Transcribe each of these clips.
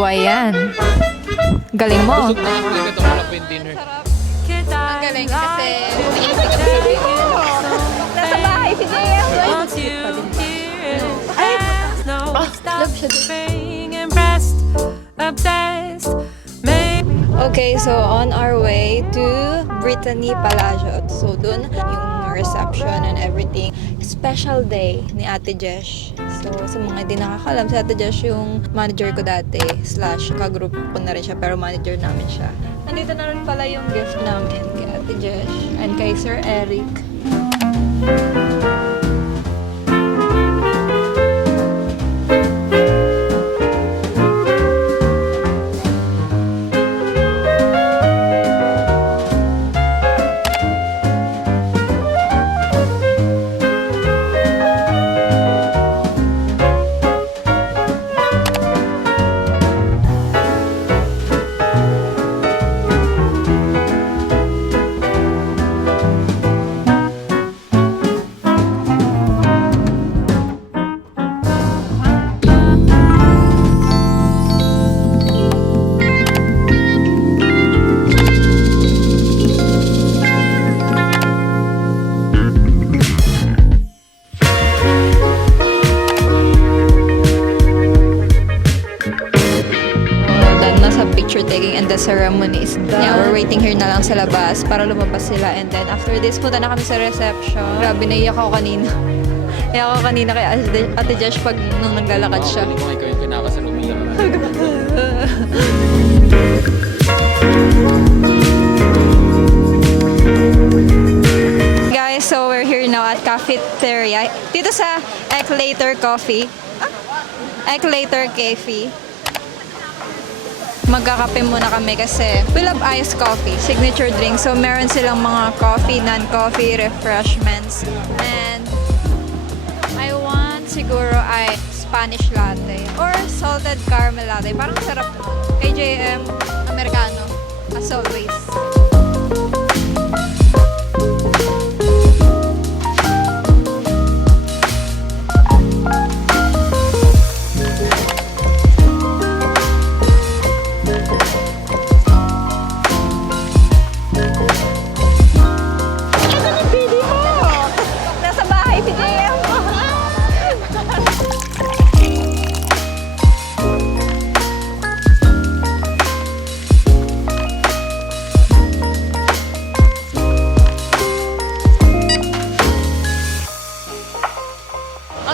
buhay yan. Galing mo. Busog na ako agad ako wala pa yung dinner. Ang galing kasi umiisip ka na sabihin. Nasa bahay si JM. Love siya Okay, so on our way to Brittany Palacio. So dun yung reception and everything. Special day ni Ate Jesh. So sa mga hindi nakakalam, si Ate Jesh yung manager ko dati / ka-group ko na rin siya pero manager namin siya. Nandito na rin pala yung gift namin kay Ate Jesh and kay Sir Eric. Picture taking and the ceremony is done. Yeah, we're waiting here na lang sa labas para lumabas sila and then after this, punta na kami sa reception. Grabe, naiyak ako kanina. Naiyak ako kanina kay Ate Jesh pag nung naglalakad siya. Hindi ko ikaw yung pinakasalumiyan. Guys, so we're here now at Cafeteria. Dito sa Eclator Coffee. Eclator Cafe. Magkakape muna kami kasi we love iced coffee, signature drink. So meron silang mga coffee, non-coffee, refreshments. And I want siguro ay Spanish latte or salted caramel latte. Parang sarap nun. Kay JM, Americano, as always.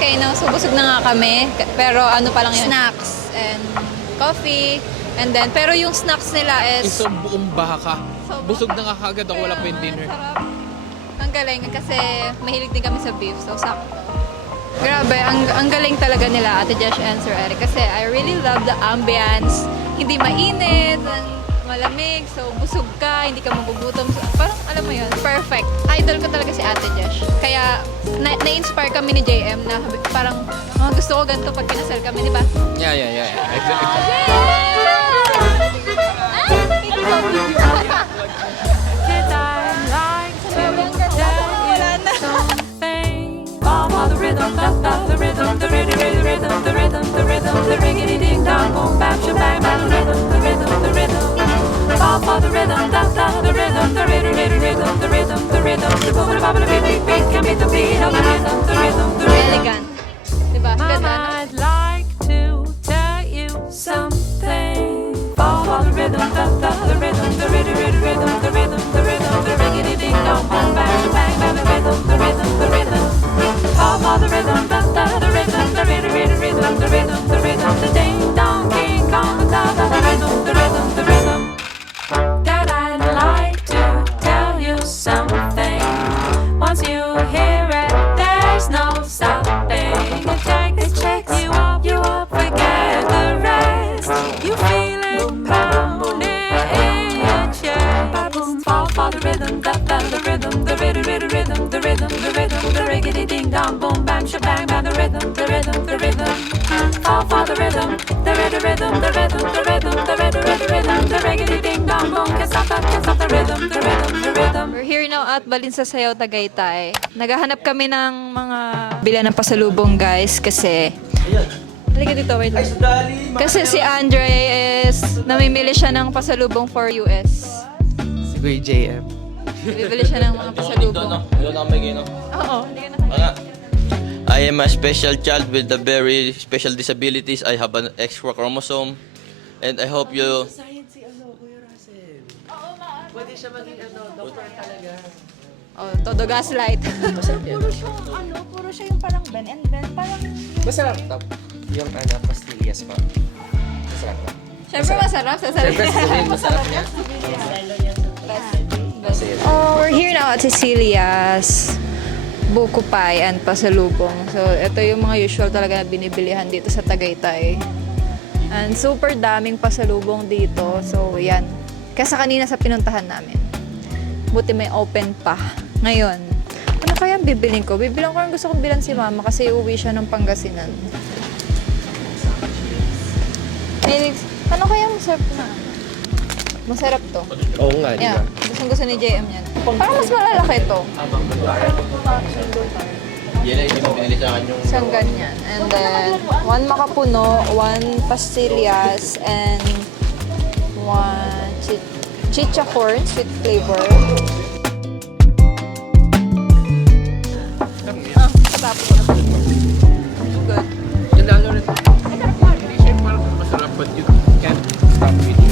Okay, no, so busog na nga kami. Pero ano pa lang yun? Snacks and coffee. And then, pero yung snacks nila is... Isang buong baka. So, Busog na nga agad ako wala pa yung dinner. Sarap. Ang galing kasi mahilig din kami sa beef. So, sakto. Grabe, ang galing talaga nila, Ate Jesh and Sir Eric. Kasi I really love the ambience. Hindi mainit, malamig. So, busog ka, hindi ka magugutom. So, parang, alam mo yun, perfect. Idol ko talaga si Ate Jesh. Kaya, na-inspire kami ni JM na parang, gusto ko ganito pag pinasal kami, di ba? Yeah. Exactly. The riggedy ding dong, boom bap shabang, bang the rhythm, fall for the rhythm, the rhythm, the rhythm, the boom the bop the beat can be the beat of the rhythm, the rhythm. Elegant. Diba? Ganda, no? I'd like to tell you something. Fall for the rhythm, the rhythm, the riggedy ding dong, boom bap shabang, bang the rhythm. Fall for the rhythm, the rhythm, the ding dong, king kong, the rhythm. That I'd like to tell you something. Once you hear it, there's no stopping. It checks you up, forget the rest. You feel it pounding in your chest. Fall for the rhythm, the rhythm, the riggedy ding dong, boom bam shabang, bang the rhythm. Fall for the rhythm, the rhythm, the riggedy ding dong, boom, can't stop the rhythm. We're here now at Balinsasayaw, Tagaytay. Naghahanap kami ng mga bila ng pasalubong, guys, kasi Halika dito, wait lang. Kasi si Andre is namimili siya ng pasalubong for US. Si Kuya JM. Bibili siya ng mga pasalubong. Ito na may gino. Oo, hindi ka na. I am a special child with a very special disabilities. I have an extra chromosome. And I hope you... Science si Kuya Russell. Pwede siya maging doctor talaga. Oh, todo gaslight. Masarap yan. Puro siya yung parang Ben and Ben. Parang Masarap top. Yung pastillas pa. Masarap pa. Siyempre masarap. Siyempre, sasabihin, masarap yan. Oh, we're here now at Cecilia's Buko Pie and Pasalubong. So, ito yung mga usual talaga na binibilihan dito sa Tagaytay. And super daming pasalubong dito. So, yan. Kesa kanina sa pinuntahan namin. Buti may open pa. Ngayon, ano kaya ang bibilin ko? Bibilang ko rin gusto kong bilan si mama kasi uwi siya ng Pangasinan. Ano kaya masarap na? Masarap to. Oo nga, di Yeah, ba? gusto ni JM yan. Parang mas malalaki to. Yan na, hindi mo pinili sa akin yung... Isang ganyan. And then, one makapuno, one pastillas, and one chicha corn, sweet flavor. Katapos na po. Good. Yung lalo rin. Hindi siya parang masarap, but you can't stop eating.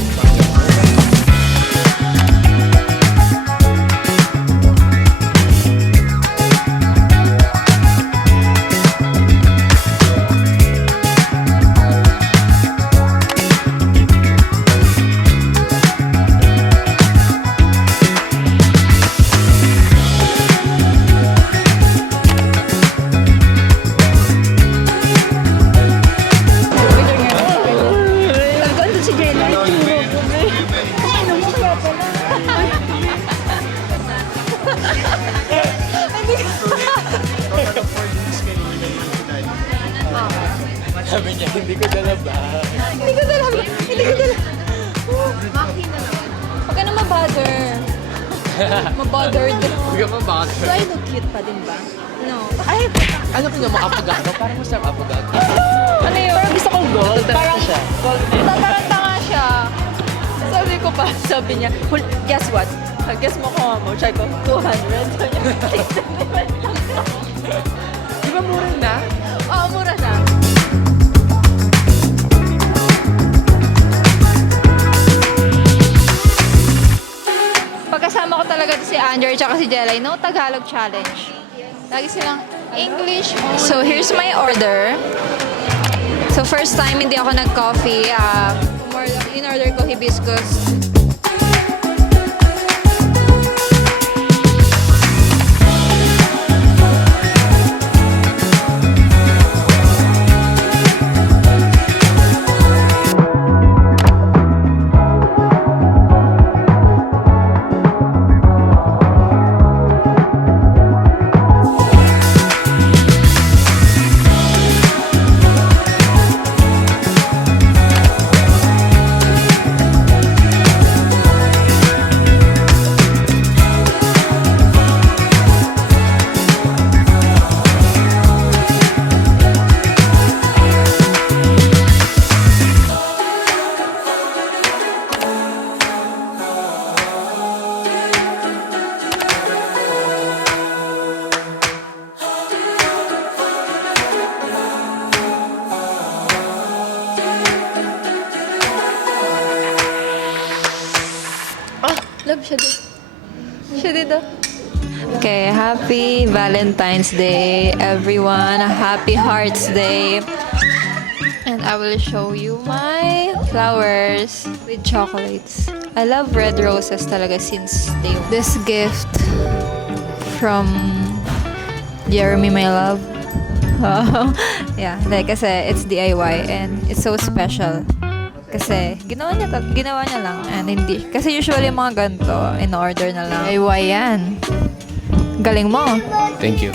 nag-ano si Jenna. Ano mo kaya pala? Sabi niya, hindi ko dala ba? Hindi ko dala. Huwag ka na mabother. Mabothered. Huwag ka pa bakit? So, I look cute pa din ba? No. Ay, ano ko nga makapagano? Parang masarap apagano. Ano yun? Parang gusto kong gold. Parang siya. Tataranta nga siya. Sabi ko pa, sabi niya, guess what? Guess mo kung ano mo. Sabi ko, 200. Sabi niya, 69 lang. Di ba mura na? Oo, mura na. Pagkasama ko talaga si Andrew at si Jelay, no Tagalog challenge. Lagi silang English. So, here's my order. So, first time hindi ako nag-coffee. In-order ko hibiscus. Love, siya dito. Siya dito. Okay, happy Valentine's Day, everyone. Happy Hearts Day. And I will show you my flowers with chocolates. I love red roses talaga since day one. This gift from Jeremy, my love. Yeah, like kasi it's DIY and it's so special. Kasi ginawa niya lang and hindi. Kasi usually mga ganito, in order na lang. DIY yan. Galing mo. Thank you.